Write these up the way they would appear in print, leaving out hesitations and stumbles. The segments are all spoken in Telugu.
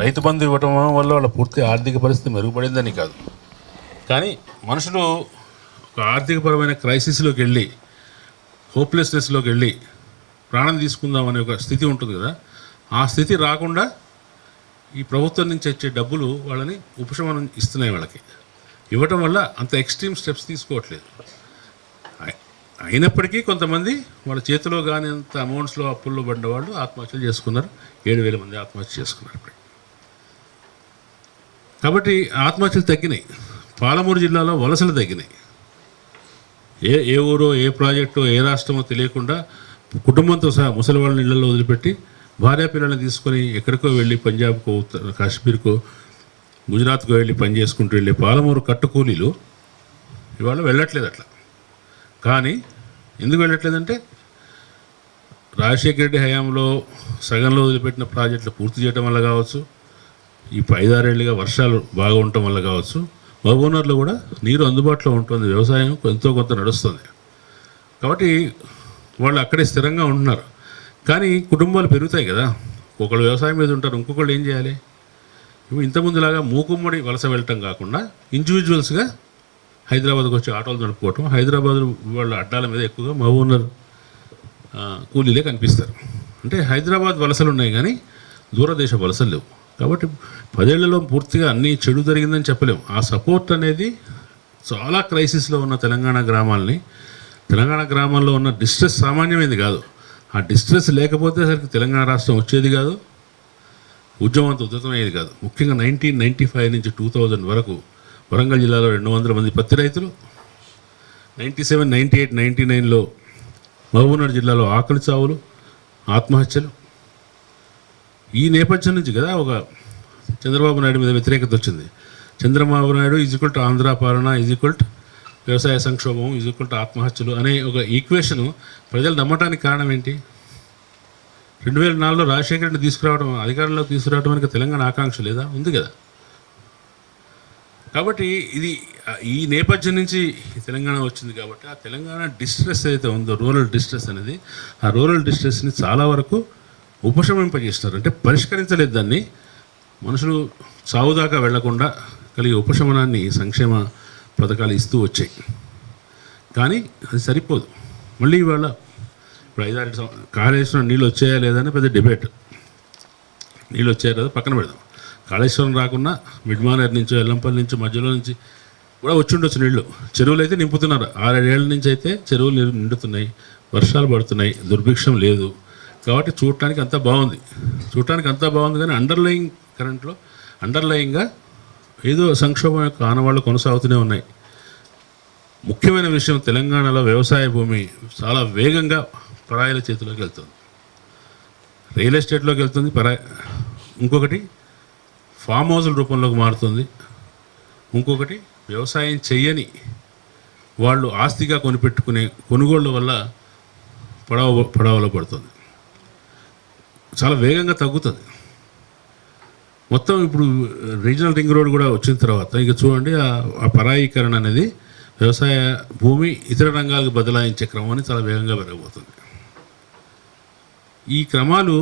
రైతు బంధు ఇవ్వటం వల్ల వాళ్ళ పూర్తి ఆర్థిక పరిస్థితి మెరుగుపడిందని కాదు, కానీ మనుషులు ఒక ఆర్థికపరమైన క్రైసిస్లోకి వెళ్ళి, హోప్లెస్నెస్లోకి వెళ్ళి ప్రాణం తీసుకుందాం అనే ఒక స్థితి ఉంటుంది కదా, ఆ స్థితి రాకుండా ఈ ప్రభుత్వం నుంచి వచ్చే డబ్బులు వాళ్ళని ఉపశమనం ఇస్తున్నాయి. వాళ్ళకి ఇవ్వటం వల్ల అంత ఎక్స్ట్రీమ్ స్టెప్స్ తీసుకోవట్లేదు. అయినప్పటికీ కొంతమంది వాళ్ళ చేతిలో కానీ అంత అమౌంట్స్లో అప్పుల్లో పడ్డ వాళ్ళు ఆత్మహత్యలు చేసుకున్నారు. 7,000 మంది ఆత్మహత్య చేసుకున్నారు. కాబట్టి ఆత్మహత్యలు తగ్గినాయి. పాలమూరు జిల్లాలో వలసలు తగ్గినాయి. ఏ ఊరో, ఏ ప్రాజెక్టో, ఏ రాష్ట్రమో తెలియకుండా కుటుంబంతో సహా ముసలి వాళ్ళని ఇళ్లలో వదిలిపెట్టి భార్యా పిల్లల్ని తీసుకొని ఎక్కడికో వెళ్ళి పంజాబ్కో, కాశ్మీర్కో, గుజరాత్కో వెళ్ళి పని చేసుకుంటూ వెళ్ళే పాలమూరు కట్టుకూలీలు ఇవాళ వెళ్ళట్లేదు అట్లా. కానీ ఎందుకు వెళ్ళట్లేదంటే రాజశేఖర రెడ్డి హయాంలో సగంలో వదిలిపెట్టిన ప్రాజెక్టులు పూర్తి చేయడం వల్ల కావచ్చు, ఈ 5-6 ఏళ్ళుగా వర్షాలు బాగా ఉండటం వల్ల కావచ్చు, మహబూబ్నగర్లో కూడా నీరు అందుబాటులో ఉంటుంది, వ్యవసాయం ఎంతో కొంత నడుస్తుంది. కాబట్టి వాళ్ళు అక్కడే స్థిరంగా ఉంటున్నారు. కానీ కుటుంబాలు పెరుగుతాయి కదా, ఒకళ్ళు వ్యవసాయం మీద ఉంటారు, ఇంకొకళ్ళు ఏం చేయాలి? ఇప్పుడు ఇంతకుముందులాగా మూకుమ్మడి వలస వెళ్ళటం కాకుండా ఇండివిజువల్స్గా హైదరాబాద్కి వచ్చి ఆటోలు నడుపుకోవటం. హైదరాబాద్ వాళ్ళ అడ్డాల మీద ఎక్కువగా మహబూబ్నగర్ కూలీలే కనిపిస్తారు. అంటే హైదరాబాద్ వలసలు ఉన్నాయి కానీ దూరదేశ వలసలు లేవు. కాబట్టి 10 ఏళ్లలో పూర్తిగా అన్నీ చెడు జరిగిందని చెప్పలేము. ఆ సపోర్ట్ అనేది చాలా క్రైసిస్లో ఉన్న తెలంగాణ గ్రామాల్లో ఉన్న డిస్ట్రెస్ సామాన్యమైనది కాదు. ఆ డిస్ట్రెస్ లేకపోతే అసలు తెలంగాణ రాష్ట్రం వచ్చేది కాదు, ఉద్యమం అంత ఉద్ధృతమయ్యేది కాదు. ముఖ్యంగా 1995 నుంచి 2000 వరకు వరంగల్ జిల్లాలో 200 మంది పత్తి రైతులు, 97, 98, 99లో మహబూబ్నగర్ జిల్లాలో ఆకలి చావులు, ఆత్మహత్యలు. ఈ నేపథ్యం నుంచి కదా ఒక చంద్రబాబు నాయుడు మీద వ్యతిరేకత వచ్చింది. చంద్రబాబు నాయుడు ఈజ్ఈక్వల్ టు ఆంధ్ర పాలన, ఈజ్ఈక్వల్ టు వ్యవసాయ సంక్షోభం, ఈజ్ఈక్వల్ టు ఆత్మహత్యలు అనే ఒక ఈక్వేషను ప్రజలు నమ్మటానికి కారణం ఏంటి? 2004లో రాజశేఖర రెడ్డి అధికారంలోకి తీసుకురావడం అనేది తెలంగాణ ఆకాంక్ష లేదా? ఉంది కదా. కాబట్టి ఈ నేపథ్యం నుంచి తెలంగాణ వచ్చింది. కాబట్టి ఆ తెలంగాణ డిస్ట్రెస్ ఏదైతే ఉందో, రూరల్ డిస్ట్రెస్ అనేది, ఆ రూరల్ డిస్ట్రెస్ని చాలా వరకు ఉపశమింపజేస్తారు. అంటే పరిష్కరించలేదు దాన్ని. మనుషులు సావుదాకా వెళ్లకుండా కలిగే ఉపశమనాన్ని సంక్షేమ పథకాలు ఇస్తూ వచ్చాయి. కానీ అది సరిపోదు. మళ్ళీ ఇవాళ ఇప్పుడు 5-6 కాళేశ్వరం నీళ్ళు వచ్చాయా లేదని పెద్ద డిబేట్. నీళ్ళు వచ్చాయా లేదా పక్కన పెడదాం. కాళేశ్వరం రాకుండా మిడ్మానేర్ నుంచో, ఎల్లంపల్లి నుంచో, మధ్యలో నుంచి కూడా వచ్చి ఉండొచ్చు నీళ్ళు. చెరువులు అయితే నింపుతున్నారు. 6-7 ఏళ్ళ నుంచి అయితే చెరువులు నిండుతున్నాయి, వర్షాలు పడుతున్నాయి, దుర్భిక్షం లేదు. కాబట్టి చూడటానికి అంతా బాగుంది. కానీ అండర్లయింగ్గా ఏదో సంక్షోభం యొక్క ఆనవాళ్ళు కొనసాగుతూనే ఉన్నాయి. ముఖ్యమైన విషయం, తెలంగాణలో వ్యవసాయ భూమి చాలా వేగంగా పరాయిల చేతిలోకి వెళ్తుంది. రియల్ ఎస్టేట్లోకి వెళ్తుంది. ఇంకొకటి ఫామ్ హౌస్ల రూపంలోకి మారుతుంది. ఇంకొకటి వ్యవసాయం చెయ్యని వాళ్ళు ఆస్తిగా కొనిపెట్టుకునే కొనుగోళ్ళ వల్ల పడవలో పడుతుంది. చాలా వేగంగా తగ్గుతుంది. మొత్తం ఇప్పుడు రీజనల్ రింగ్ రోడ్ కూడా వచ్చిన తర్వాత ఇక చూడండి, ఆ పరాయీకరణ అనేది వ్యవసాయ భూమి ఇతర రంగాలకు బదలాయించే క్రమాన్ని చాలా వేగంగా పెరగబోతుంది. ఈ క్రమాలు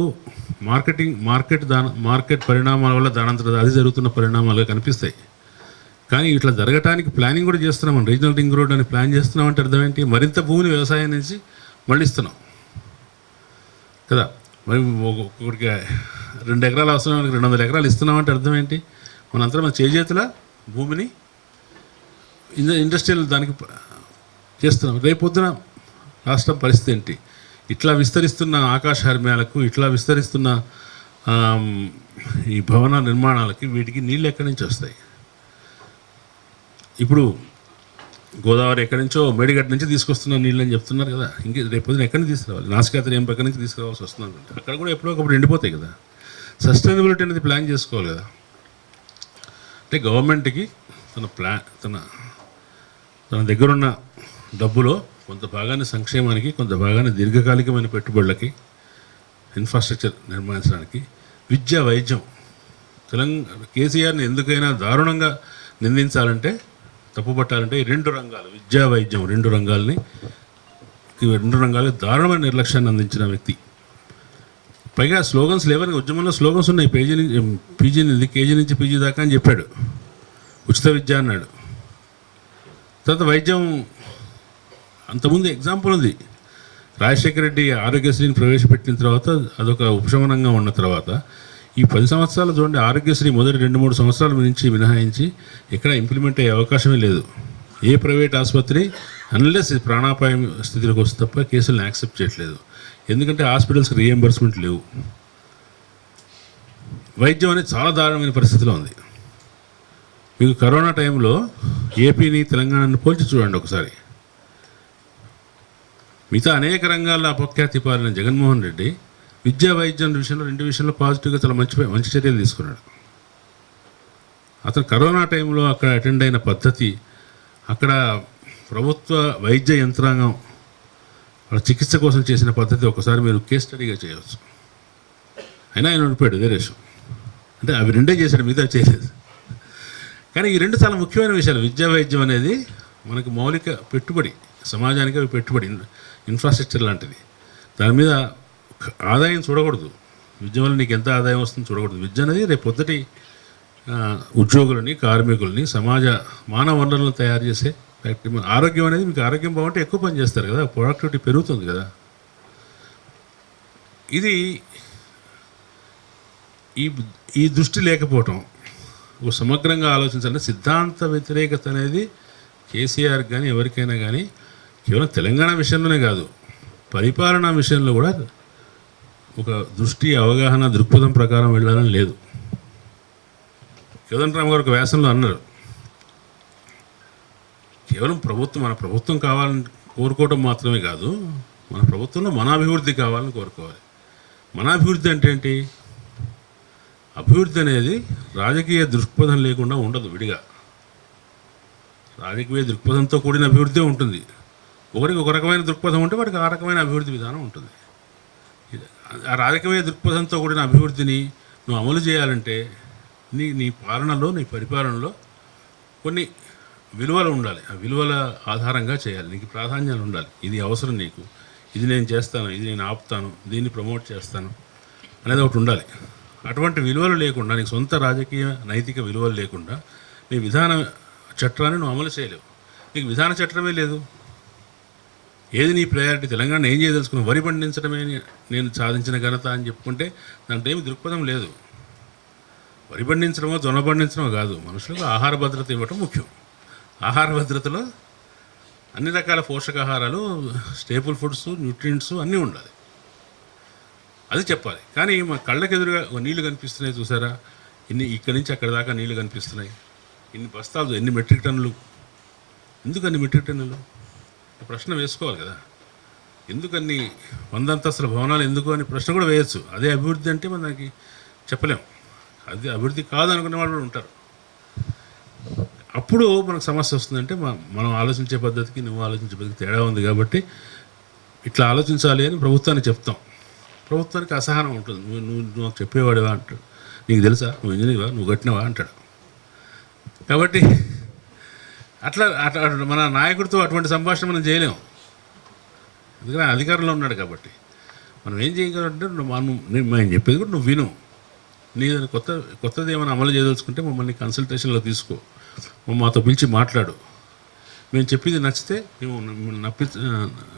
మార్కెట్ పరిణామాల వల్ల దానంతట అది జరుగుతున్న పరిణామాలుగా కనిపిస్తాయి. కానీ ఇట్లా జరగటానికి ప్లానింగ్ కూడా చేస్తున్నాం. రీజనల్ రింగ్ రోడ్ అని ప్లాన్ చేస్తున్నామంటే అర్థం ఏంటి? మరింత భూమిని వ్యవసాయం నుంచి మళ్ళిస్తున్నాం కదా. మరి ఒక్కొక్కడికి 2 ఎకరాలు అవసరం, 200 ఎకరాలు ఇస్తున్నామంటే అర్థం ఏంటి? మనంతా మన చేజేతుల భూమిని ఇండస్ట్రియల్ దానికి చేస్తున్నాం. రేపొద్దున రాష్ట్రం పరిస్థితి ఏంటి? ఇట్లా విస్తరిస్తున్న ఆకాశ హర్మ్యాలకు, ఇట్లా విస్తరిస్తున్న ఈ భవన నిర్మాణాలకి, వీటికి నీళ్ళు ఎక్కడి నుంచి వస్తాయి? ఇప్పుడు గోదావరి ఎక్కడి నుంచో, మేడిగడ్డ నుంచి తీసుకొస్తున్న నీళ్ళు అని చెప్తున్నారు కదా. రేపొద్దున ఎక్కడి నుంచి తీసుకురావాలి? నాసికాతరి ఏం పక్క నుంచి తీసుకురావాల్సి వస్తుంది అనుకుంటే అక్కడ కూడా ఎప్పుడో ఒకప్పుడు ఎండిపోతాయి కదా. సస్టైనబిలిటీ అనేది ప్లాన్ చేసుకోవాలి కదా. అంటే గవర్నమెంట్కి తన దగ్గరున్న డబ్బులో కొంత భాగాన్ని సంక్షేమానికి, కొంత భాగాన్ని దీర్ఘకాలికమైన పెట్టుబడులకి, ఇన్ఫ్రాస్ట్రక్చర్ నిర్మించడానికి, విద్య, వైద్యం. కేసీఆర్ని ఎందుకైనా దారుణంగా నిందించాలంటే, తప్పుపట్టాలంటే ఈ 2 రంగాలు, విద్యా, వైద్యం, 2 రంగాలకి దారుణమైన నిర్లక్ష్యాన్ని అందించిన వ్యక్తి. పైగా స్లోగన్స్ లేవని, ఉద్యమంలో స్లోగన్స్ ఉన్నాయి. పీజీ నుంచి కేజీ నుంచి పీజీ దాకా అని చెప్పాడు. ఉచిత విద్య అన్నాడు. తర్వాత వైద్యం, అంతకుముందు ఎగ్జాంపుల్ ఉంది. రాజశేఖర రెడ్డి ఆరోగ్యశ్రీని ప్రవేశపెట్టిన తర్వాత అదొక ఉపశమనంగా ఉన్న తర్వాత ఈ 10 సంవత్సరాలు చూడండి, ఆరోగ్యశ్రీ మొదటి 2-3 సంవత్సరాల నుంచి మినహాయించి ఇక్కడ ఇంప్లిమెంట్ అయ్యే అవకాశమే లేదు. ఏ ప్రైవేట్ ఆసుపత్రి అన్లెస్ ప్రాణాపాయం స్థితిలోకి వస్తే తప్ప కేసులను యాక్సెప్ట్ చేయట్లేదు. ఎందుకంటే హాస్పిటల్స్కి రీఎంబర్స్మెంట్ లేవు. వైద్యం అనేది చాలా దారుణమైన పరిస్థితిలో ఉంది. మీకు కరోనా టైంలో ఏపీని తెలంగాణని పోల్చి చూడండి ఒకసారి. మిగతా అనేక రంగాల్లో అపఖ్యాతి పాలిన జగన్మోహన్ రెడ్డి విద్యా వైద్యం విషయంలో 2 విషయంలో పాజిటివ్గా చాలా మంచి చర్యలు తీసుకున్నాడు. అతను కరోనా టైంలో అక్కడ అటెండ్ అయిన పద్ధతి, అక్కడ ప్రభుత్వ వైద్య యంత్రాంగం వాళ్ళ చికిత్స కోసం చేసిన పద్ధతి ఒకసారి మీరు కేస్ స్టడీగా చేయవచ్చు. అయినా ఆయన ఓడిపోయాడు, ఇదే రేషం. అంటే అవి 2 చేశాడు, మిగతా చేయలేదు. కానీ ఈ 2 చాలా ముఖ్యమైన విషయాలు. విద్యా వైద్యం అనేది మనకు మౌలిక పెట్టుబడి, సమాజానికి అవి పెట్టుబడి, ఇన్ఫ్రాస్ట్రక్చర్ లాంటిది. దాని మీద ఆదాయం చూడకూడదు. విద్య వల్ల నీకు ఎంత ఆదాయం వస్తుందో చూడకూడదు. విద్య అనేది రేపు పొద్దుటి ఉద్యోగులని, కార్మికులని, మానవ వనరులను తయారు చేసే ఫ్యాక్టరీ. ఆరోగ్యం అనేది, మీకు ఆరోగ్యం బాగుంటే ఎక్కువ పని చేస్తారు కదా, ప్రొడక్టివిటీ పెరుగుతుంది కదా. ఇది ఈ దృష్టి లేకపోవటం, సమగ్రంగా ఆలోచించాలంటే సిద్ధాంత వ్యతిరేకత అనేది కేసీఆర్ కానీ ఎవరికైనా కానీ కేవలం తెలంగాణ విషయంలోనే కాదు, పరిపాలనా విషయంలో కూడా ఒక దృష్టి, అవగాహన, దృక్పథం ప్రకారం వెళ్ళాలని లేదు. కోదండరామ్ గారు ఒక వ్యాసంలో అన్నారు, కేవలం మన ప్రభుత్వం కావాలని కోరుకోవడం మాత్రమే కాదు, మన ప్రభుత్వంలో మన అభివృద్ధి కావాలని కోరుకోవాలి. మన అభివృద్ధి అంటే ఏంటి? అభివృద్ధి అనేది రాజకీయ దృక్పథం లేకుండా ఉండదు. విడిగా రాజకీయ దృక్పథంతో కూడిన అభివృద్ధి ఉంటుంది. ఒకరికి ఒక రకమైన దృక్పథం ఉంటే వాడికి ఆ రకమైన అభివృద్ధి విధానం ఉంటుంది. ఆ రాజకీయ దృక్పథంతో కూడిన అభివృద్ధిని నువ్వు అమలు చేయాలంటే నీ పాలనలో, నీ పరిపాలనలో కొన్ని విలువలు ఉండాలి. ఆ విలువల ఆధారంగా చేయాలి. నీకు ప్రాధాన్యాలు ఉండాలి. ఇది అవసరం నీకు, ఇది నేను చేస్తాను, ఇది నేను ఆపుతాను, దీన్ని ప్రమోట్ చేస్తాను అనేది ఒకటి ఉండాలి. అటువంటి విలువలు లేకుండా, నీకు సొంత రాజకీయ నైతిక విలువలు లేకుండా నీ విధాన చట్టాన్ని నువ్వు అమలు చేయలేవు. నీకు విధాన చట్టమే లేదు. ఏది నీ ప్రయారిటీ? తెలంగాణ ఏం చేయదలుచుకున్నావు? వరి పండించడమే నేను సాధించిన ఘనత అని చెప్పుకుంటే దాంట్లో ఏమి దృక్పథం లేదు. వరి పండించడమో జొన్న పండించడమో కాదు, మనుషులకు ఆహార భద్రత ఇవ్వటం ముఖ్యం. ఆహార భద్రతలో అన్ని రకాల పోషకాహారాలు, స్టేపుల్ ఫుడ్స్, న్యూట్రియంట్స్ అన్నీ ఉండాలి. అది చెప్పాలి. కానీ మా కళ్ళకి ఎదురుగా నీళ్లు కనిపిస్తున్నాయి చూసారా, ఇక్కడి నుంచి అక్కడ దాకా నీళ్లు కనిపిస్తున్నాయి. ఇన్ని బస్తాలు, ఎన్ని మెట్రిక్ టన్నులు? ఎందుకు అన్ని మెట్రిక్ టన్నులు? ప్రశ్న వేసుకోవాలి కదా. ఎందుకన్ని 100 అంతస్తుల భవనాలు ఎందుకు అని ప్రశ్న కూడా వేయచ్చు. అదే అభివృద్ధి అంటే మనకి చెప్పలేం. అది అభివృద్ధి కాదు అనుకునే వాళ్ళు కూడా ఉంటారు. అప్పుడు మనకు సమస్య వస్తుందంటే మనం ఆలోచించే పద్ధతికి, నువ్వు ఆలోచించే పద్ధతికి తేడా ఉంది. కాబట్టి ఇట్లా ఆలోచించాలి అని ప్రభుత్వానికి చెప్తాం. ప్రభుత్వానికి అసహనం ఉంటుంది. నువ్వు నాకు చెప్పేవాడివా అంటాడు. నీకు తెలుసా, నువ్వు ఇంజనీర్వా, నువ్వు కట్టినవా అంటాడు. కాబట్టి అట్లా మన నాయకుడితో అటువంటి సంభాషణ మనం చేయలేము. ఎందుకంటే అధికారంలో ఉన్నాడు కాబట్టి. మనం ఏం చేయగలంటే, నేను చెప్పేది కూడా నువ్వు విను. నీ కొత్తది ఏమైనా అమలు చేయదలుచుకుంటే మమ్మల్ని కన్సల్టేషన్లో తీసుకో, మాతో పిలిచి మాట్లాడు. మేము చెప్పింది నచ్చితే మేము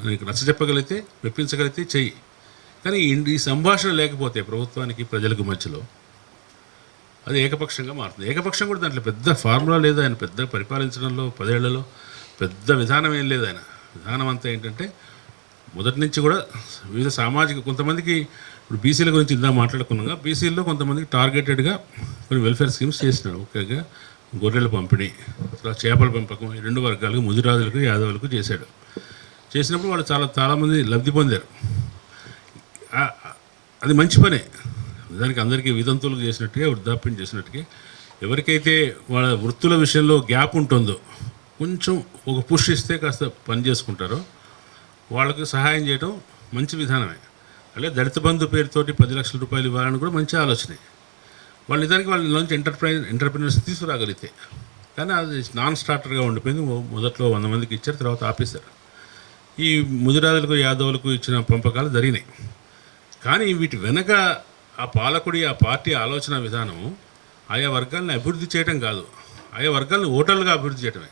నీకు నచ్చ చెప్పగలిగితే, మెప్పించగలిగితే చెయ్యి. కానీ ఈ సంభాషణ లేకపోతే ప్రభుత్వానికి ప్రజలకు మధ్యలో అది ఏకపక్షంగా మారుతుంది. ఏకపక్షం కూడా దాంట్లో పెద్ద ఫార్ములా లేదు. ఆయన పెద్ద పరిపాలించడంలో 10 ఏళ్లలో పెద్ద విధానం ఏం లేదు. ఆయన విధానం అంతా ఏంటంటే మొదటి నుంచి కూడా వివిధ సామాజిక, కొంతమందికి ఇప్పుడు బీసీల గురించి ఇందా మాట్లాడుకున్నాగా, బీసీల్లో కొంతమందికి టార్గెటెడ్గా కొన్ని వెల్ఫేర్ స్కీమ్స్ చేసినాడు. ముఖ్యంగా గొర్రెల పంపిణీ, చేపల పెంపకం, ఈ 2 వర్గాలకు, ముదిరాజులకు, యాదవులకు చేశాడు. చేసినప్పుడు వాళ్ళు చాలామంది లబ్ధి పొందారు. అది మంచి పనే. దానికి అందరికీ వితంతువులకు చేసినట్టుగా, వృద్ధాప్యం చేసినట్టుగా, ఎవరికైతే వాళ్ళ వృత్తుల విషయంలో గ్యాప్ ఉంటుందో, కొంచెం ఒక పుష్ ఇస్తే కాస్త పని చేసుకుంటారో వాళ్ళకి సహాయం చేయడం మంచి విధానమే. అలాగే దళిత బంధు పేరుతోటి 10 లక్షల రూపాయలు ఇవ్వాలని కూడా మంచి ఆలోచనే. వాళ్ళ నుంచి ఎంటర్ప్రినర్స్ తీసుకురాగలిగితే. కానీ అది నాన్ స్టార్టర్గా ఉండిపోయింది. మొదట్లో 100 మందికి ఇచ్చారు, తర్వాత ఆపేశారు. ఈ ముదిరాజులకు, యాదవులకు ఇచ్చిన పంపకాలు జరిగినాయి. కానీ వీటి వెనక ఆ పాలకుడి ఆ పార్టీ ఆలోచన విధానం ఆయా వర్గాలను అభివృద్ధి చేయడం కాదు, ఆయా వర్గాలను ఓటర్లుగా అభివృద్ధి చేయడమే.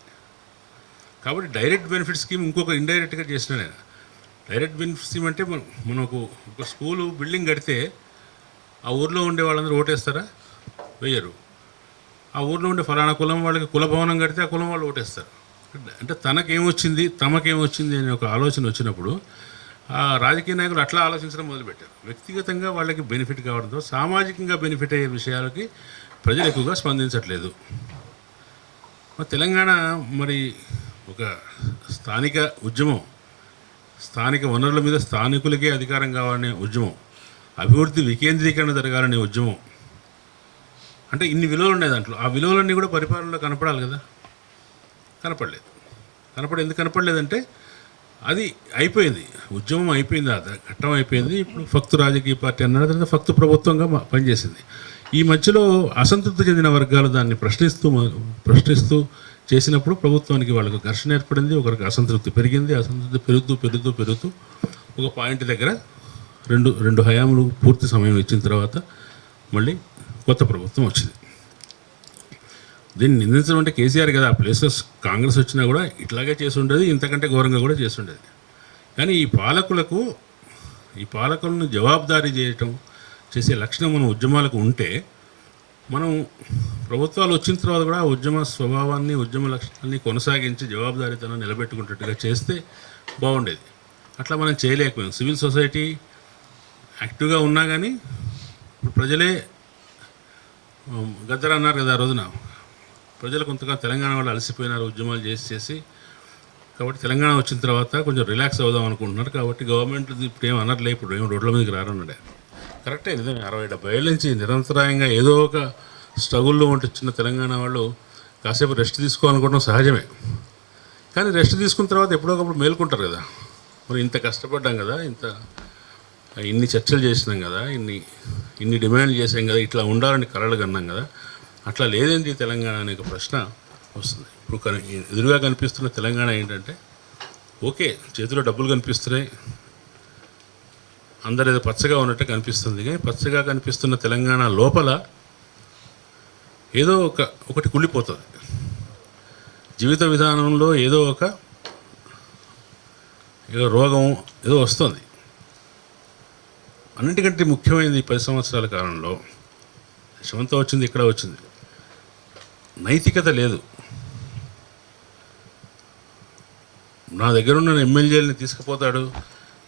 కాబట్టి డైరెక్ట్ బెనిఫిట్ స్కీమ్ ఇంకొక ఇండైరెక్ట్గా చేసినాడు ఆయన. డైరెక్ట్ బెనిఫిట్ స్కీమ్ అంటే మనకు ఒక స్కూలు బిల్డింగ్ కడితే ఆ ఊర్లో ఉండే వాళ్ళందరూ ఓటేస్తారా? వేయరు. ఆ ఊర్లో ఉండే ఫలానా కులం వాళ్ళకి కుల భవనం కడితే ఆ కులం వాళ్ళు ఓటేస్తారు. అంటే తనకేమొచ్చింది తమకేమొచ్చింది అనే ఒక ఆలోచన వచ్చినప్పుడు ఆ రాజకీయ నాయకులు అట్లా ఆలోచించడం మొదలుపెట్టారు. వ్యక్తిగతంగా వాళ్ళకి బెనిఫిట్ కావడంతో సామాజికంగా బెనిఫిట్ అయ్యే విషయాలకి ప్రజలు ఎక్కువగా స్పందించట్లేదు. తెలంగాణ మరి ఒక స్థానిక ఉద్యమం, స్థానిక వనరుల మీద స్థానికులకే అధికారం కావాలనే ఉద్యమం, అభివృద్ధి వికేంద్రీకరణ జరగాలనే ఉద్యమం. అంటే ఇన్ని విలువలు ఉన్నాయి దాంట్లో. ఆ విలువలన్నీ కూడా పరిపాలనలో కనపడాలి కదా, కనపడలేదు. ఎందుకు కనపడలేదంటే అది అయిపోయింది, ఉద్యమం అయిపోయింది, ఆ ఘట్టం అయిపోయింది. ఇప్పుడు ఫక్తు రాజకీయ పార్టీ అన్నాడు, తర్వాత ఫక్తు ప్రభుత్వంగా పనిచేసింది. ఈ మధ్యలో అసంతృప్తి చెందిన వర్గాలు దాన్ని ప్రశ్నిస్తూ చేసినప్పుడు ప్రభుత్వానికి వాళ్ళకు ఘర్షణ ఏర్పడింది, ఒకరికి అసంతృప్తి పెరిగింది. అసంతృప్తి పెరుగుతూ ఒక పాయింట్ దగ్గర రెండు హయాములు పూర్తి సమయం ఇచ్చిన తర్వాత మళ్ళీ కొత్త ప్రభుత్వం వచ్చింది. దీన్ని నిందించడం అంటే కేసీఆర్ కదా, ఆ ప్లేస్లో కాంగ్రెస్ వచ్చినా కూడా ఇట్లాగే చేసి ఉండేది, ఇంతకంటే ఘోరంగా కూడా చేసి ఉండేది. కానీ ఈ పాలకులను జవాబుదారీ చేసే లక్షణం మన ఉద్యమాలకు ఉంటే, మనం ప్రభుత్వాలు వచ్చిన తర్వాత కూడా ఆ ఉద్యమ స్వభావాన్ని, ఉద్యమ లక్షణాన్ని కొనసాగించి జవాబుదారీతనం నిలబెట్టుకున్నట్టుగా చేస్తే బాగుండేది. అట్లా మనం చేయలేకపోయాం. సివిల్ సొసైటీ యాక్టివ్గా ఉన్నా కానీ ఇప్పుడు ప్రజలే గద్దర్ అన్నారు కదా ఆ రోజున, ప్రజలు కొంతగా తెలంగాణ వాళ్ళు అలసిపోయినారు ఉద్యమాలు చేసి. కాబట్టి తెలంగాణ వచ్చిన తర్వాత కొంచెం రిలాక్స్ అవుదాం అనుకుంటున్నారు. కాబట్టి గవర్నమెంట్ ఇప్పుడు ఏం అనర్లే, ఇప్పుడు ఏం రోడ్ల మీదకి రారన్నాడే. కరెక్టే, నిజమే. 60-70 ఏళ్ళ నుంచి నిరంతరాయంగా ఏదో ఒక స్ట్రగుల్లో ఉంటున్న తెలంగాణ వాళ్ళు కాసేపు రెస్ట్ తీసుకోవాలనుకోవడం సహజమే. కానీ రెస్ట్ తీసుకున్న తర్వాత ఎప్పుడో ఒకప్పుడు మేల్కొంటారు కదా. మరి ఇంత కష్టపడ్డాం కదా, ఇన్ని చర్చలు చేసినాం కదా, ఇన్ని డిమాండ్లు చేసాం కదా, ఇట్లా ఉండాలని కలలు కన్నాం కదా, అట్లా లేదేంటి తెలంగాణ అనే ఒక ప్రశ్న వస్తుంది. ఇప్పుడు ఎదురుగా కనిపిస్తున్న తెలంగాణ ఏంటంటే, ఓకే చేతిలో డబ్బులు కనిపిస్తున్నాయి, అందరు ఏదో పచ్చగా ఉన్నట్టే కనిపిస్తుంది. కానీ పచ్చగా కనిపిస్తున్న తెలంగాణ లోపల ఏదో ఒకటి కుళ్ళిపోతుంది. జీవిత విధానంలో ఏదో రోగం ఏదో వస్తుంది. అన్నిటికంటే ముఖ్యమైనది 10 సంవత్సరాల కాలంలో శవంతో వచ్చింది, ఇక్కడ వచ్చింది, నైతికత లేదు. నా దగ్గరున్న ఎమ్మెల్యేలని తీసుకుపోతాడు,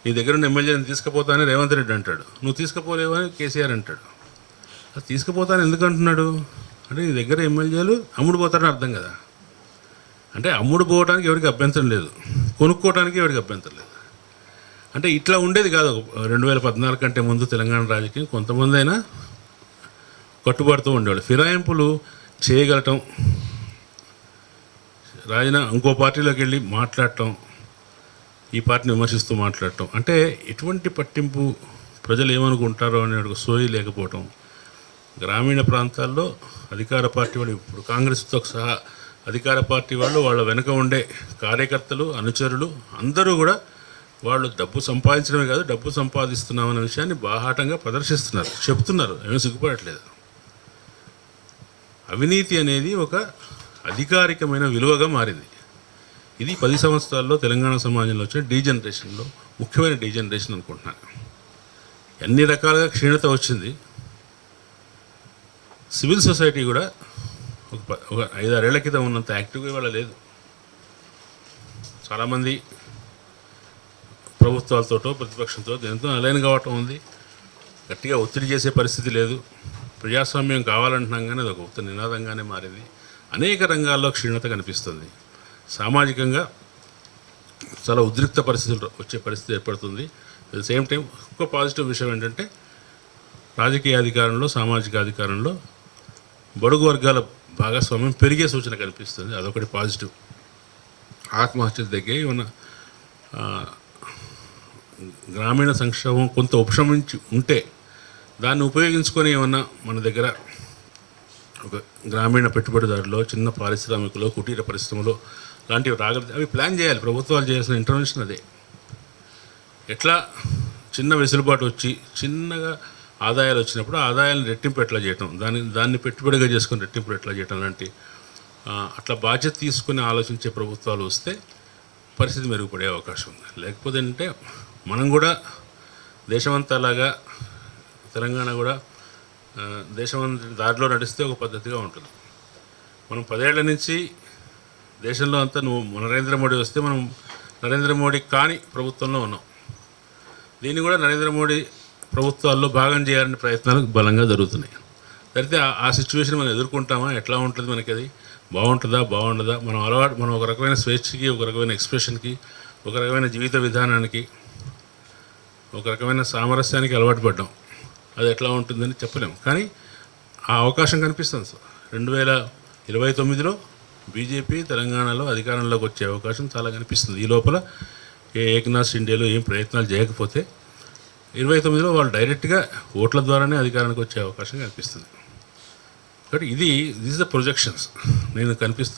నీ దగ్గరున్న ఎమ్మెల్యేని తీసుకుపోతానని రేవంత్ రెడ్డి అంటాడు, నువ్వు తీసుకుపోలేవని కేసీఆర్ అంటాడు. అది తీసుకుపోతాను ఎందుకు అంటున్నాడు అంటే, నీ దగ్గర ఎమ్మెల్యేలు అమ్ముడు పోతారని అర్థం కదా. అంటే అమ్ముడు పోవడానికి ఎవరికి అభ్యంతరం లేదు, కొనుక్కోవడానికి ఎవరికి అభ్యంతరం లేదు. అంటే ఇట్లా ఉండేది కాదు 2014 కంటే ముందు తెలంగాణ రాజకీయం. కొంతమంది అయినా కట్టుబడుతూ ఉండేవాళ్ళు. ఫిరాయింపులు చేయగలటం, ఇంకో పార్టీలోకి వెళ్ళి మాట్లాడటం, ఈ పార్టీని విమర్శిస్తూ మాట్లాడటం, అంటే ఎటువంటి పట్టింపు, ప్రజలు ఏమనుకుంటారో అనే ఒక సోయి లేకపోవటం. గ్రామీణ ప్రాంతాల్లో అధికార పార్టీ వాళ్ళు, ఇప్పుడు కాంగ్రెస్తో సహా అధికార పార్టీ వాళ్ళు, వాళ్ళ వెనుక ఉండే కార్యకర్తలు, అనుచరులు అందరూ కూడా వాళ్ళు డబ్బు సంపాదించడమే కాదు, డబ్బు సంపాదిస్తున్నామన్న విషయాన్ని బాహాటంగా ప్రదర్శిస్తున్నారు, చెప్తున్నారు, ఏమీ సిగ్గుపడట్లేదు. అవినీతి అనేది ఒక అధికారికమైన విలువగా మారింది. ఇది 10 సంవత్సరాల్లో తెలంగాణ సమాజంలో వచ్చిన డీజనరేషన్లో ముఖ్యమైన డీజనరేషన్ అనుకుంటున్నాను. అన్ని రకాలుగా క్షీణత వచ్చింది. సివిల్ సొసైటీ కూడా ఒక 5-6 ఏళ్ల క్రితం ఉన్నంత యాక్టివ్గా ఇవాళ లేదు. చాలామంది ప్రభుత్వాలతోటో ప్రతిపక్షంతో దేంతో అలైన్ కావటం ఉంది. గట్టిగా ఒత్తిడి చేసే పరిస్థితి లేదు. ప్రజాస్వామ్యం కావాలంటున్నాం కానీ అది ఒక ఉత్త నినాదంగానే మారింది. అనేక రంగాల్లో క్షీణత కనిపిస్తుంది. సామాజికంగా చాలా ఉద్రిక్త పరిస్థితులు వచ్చే పరిస్థితి ఏర్పడుతుంది. అట్ ద సేమ్ టైం ఇంకో పాజిటివ్ విషయం ఏంటంటే, రాజకీయ అధికారంలో, సామాజిక అధికారంలో బడుగు వర్గాల భాగస్వామ్యం పెరిగే సూచన కనిపిస్తుంది. అదొకటి పాజిటివ్. ఆత్మహత్యలు తగ్గాయి. ఏమన్నా గ్రామీణ సంక్షోభం కొంత ఉపశమించి ఉంటే దాన్ని ఉపయోగించుకొని ఏమన్నా మన దగ్గర ఒక గ్రామీణ పెట్టుబడిదారులో, చిన్న పారిశ్రామికులు, కుటీర పరిశ్రమలో లాంటివి రాగలిగితే అవి ప్లాన్ చేయాలి. ప్రభుత్వాలు చేయాల్సిన ఇంటర్వెన్షన్ అదే. ఎట్లా చిన్న వెసులుబాటు వచ్చి చిన్నగా ఆదాయాలు వచ్చినప్పుడు ఆదాయాలను రెట్టింపు ఎట్లా చేయటం, దాన్ని పెట్టుబడిగా చేసుకొని రెట్టింపు ఎట్లా చేయటం లాంటి అట్లా బాధ్యత తీసుకుని ఆలోచించే ప్రభుత్వాలు వస్తే పరిస్థితి మెరుగుపడే అవకాశం ఉంది. లేకపోతే ఏంటంటే మనం కూడా దేశమంతా లాగా తెలంగాణ కూడా దేశమంతా దారిలో నడిస్తే ఒక పద్ధతిగా ఉంటుంది. మనం 10 ఏళ్ల నుంచి దేశంలో అంతా నరేంద్ర మోడీ వస్తే మనం నరేంద్ర మోడీ కాని ప్రభుత్వంలో ఉన్నాం. దీన్ని కూడా నరేంద్ర మోడీ ప్రభుత్వాల్లో భాగం చేయాలనే ప్రయత్నాలు బలంగా జరుగుతున్నాయి. అయితే ఆ సిచ్యువేషన్ మనం ఎదుర్కొంటామా, ఎట్లా ఉంటుంది, మనకి అది బాగుంటుందా బాగుండదా, మనం ఒక రకమైన స్వేచ్ఛకి, ఒక రకమైన ఎక్స్ప్రెషన్కి, ఒక రకమైన జీవిత విధానానికి, ఒక రకమైన సామరస్యానికి అలవాటు పడ్డాం. అది ఎట్లా ఉంటుందని చెప్పలేము. కానీ ఆ అవకాశం కనిపిస్తుంది సార్. 2029లో బీజేపీ తెలంగాణలో అధికారంలోకి వచ్చే అవకాశం చాలా కనిపిస్తుంది. ఈ లోపల ఏకనాథ్ షిండేలో ఏం ప్రయత్నాలు చేయకపోతే 29లో వాళ్ళు డైరెక్ట్గా ఓట్ల ద్వారానే అధికారానికి వచ్చే అవకాశం కనిపిస్తుంది. కాబట్టి దిస్ ద ప్రొజెక్షన్స్ నేను కనిపిస్తున్న